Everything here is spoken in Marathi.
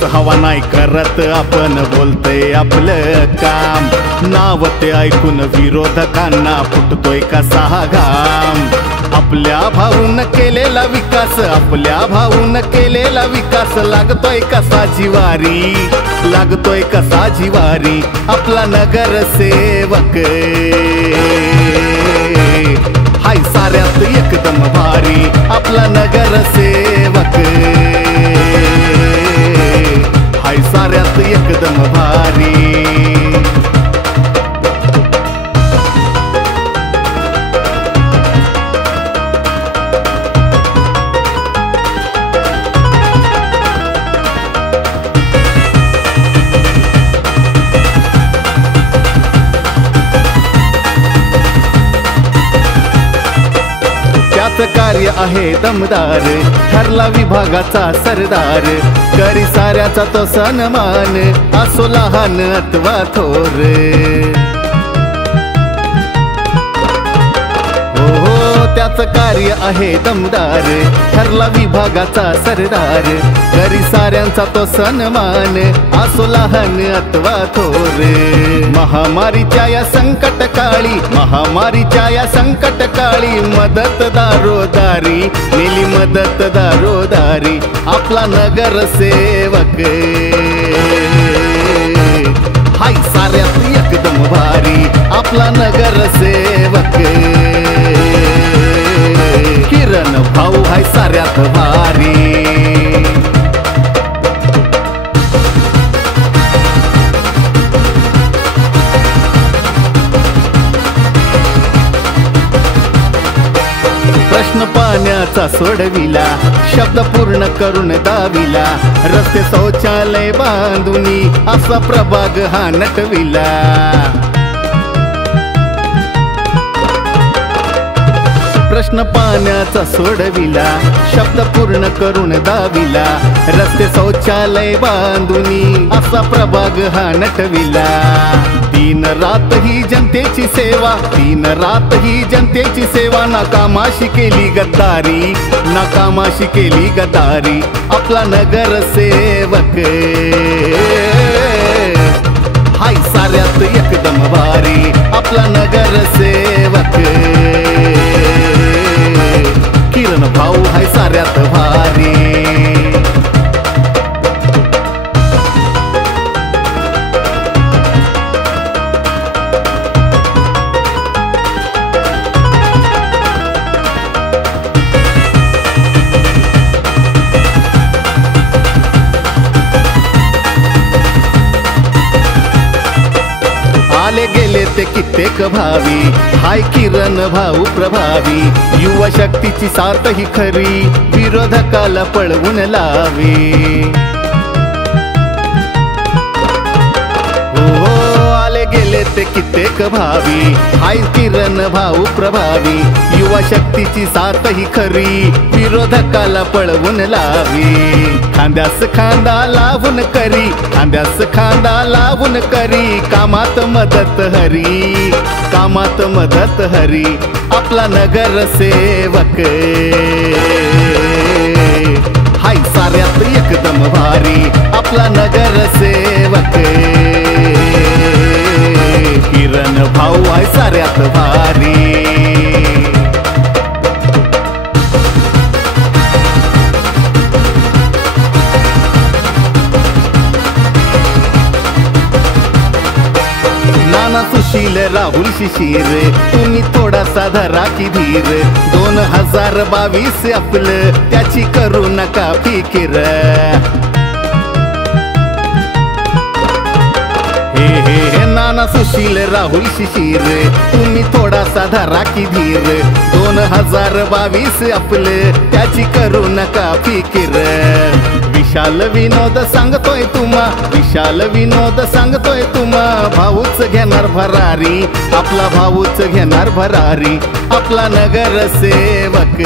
उगाच हवा नाही करत आपण बोलतोय आपलं काम नाव ते ऐकून विरोधकांना फुटतोय कसा घाम आपल्या भाऊन केलेला विकास आपल्या भाऊन केलेला विकास लागतोय कसा जिवारी आपला नगरसेवक हाय साऱ्यात एकदम भारी आपला नगरसेवक हाय साऱ्यात एकदम भारी कार्य आहे दमदार ठरला विभागाचा सरदार करी साऱ्याचा तो सन्मान असो लहान अथवा थोर हो त्याचं कार्य आहे दमदार ठरला विभागाचा सरदार करी साऱ्यांचा तो सन्मान असो लहान अथवा थोर महामारीच्या या संकट काळी मदत दारोदारी नेली मदत दारोदारी आपला नगरसेवक हाय साऱ्यात एकदम भारी आपला नगरसेवक किरण भाऊ हाय साऱ्यात भारी प्रश्न पाण्याचा सोडविला शब्द पूर्ण करून दाविला रस्ते शौचालय बांधुनी असा प्रभाग हा नटविला प्रश्न पाण्याचा सोडविला शब्द पूर्ण करून दाविला रस्ते शौचालय बांधुनी असा प्रभाग हा नटविला दिन रात ही जनतेची सेवा नाकामाशी केली गद्दारी आपला नगरसेवक हाय साऱ्यात एकदम भारी आपला नगरसेवक किरण भाऊ हाय साऱ्यात भारी आले गेले ते कित्येक भावी हाय किरण भाऊ प्रभावी युवा शक्तीची साथ ही खरी विरोधकाला पळवून लावी आले गेले ते कित्येक भावी हाय किरण भाऊ प्रभावी युवा शक्तीची साथ ही खरी विरोधकाला पळवून लावी खांद्यास खांदा लावून करी कामात मदत हरी आपला नगरसेवक हाय साऱ्यात एकदम भारी आपला नगरसेवक किरण भाऊ हाय साऱ्यात भारी नाना सुशील राहुल शिशीर तुम्ही थोडासा धरा की धीर 2022 आपलं त्याची करू नका फिकीर हे नाना सुशील राहुल शिशीर तुम्ही थोडासा धरा की धीर 2022 आपलं त्याची करू नका फिकीर विशाल विनोद सांगतोय तुम्हा भाऊच घेणार भरारी आपला भाऊच घेणार भरारी आपला नगरसेवक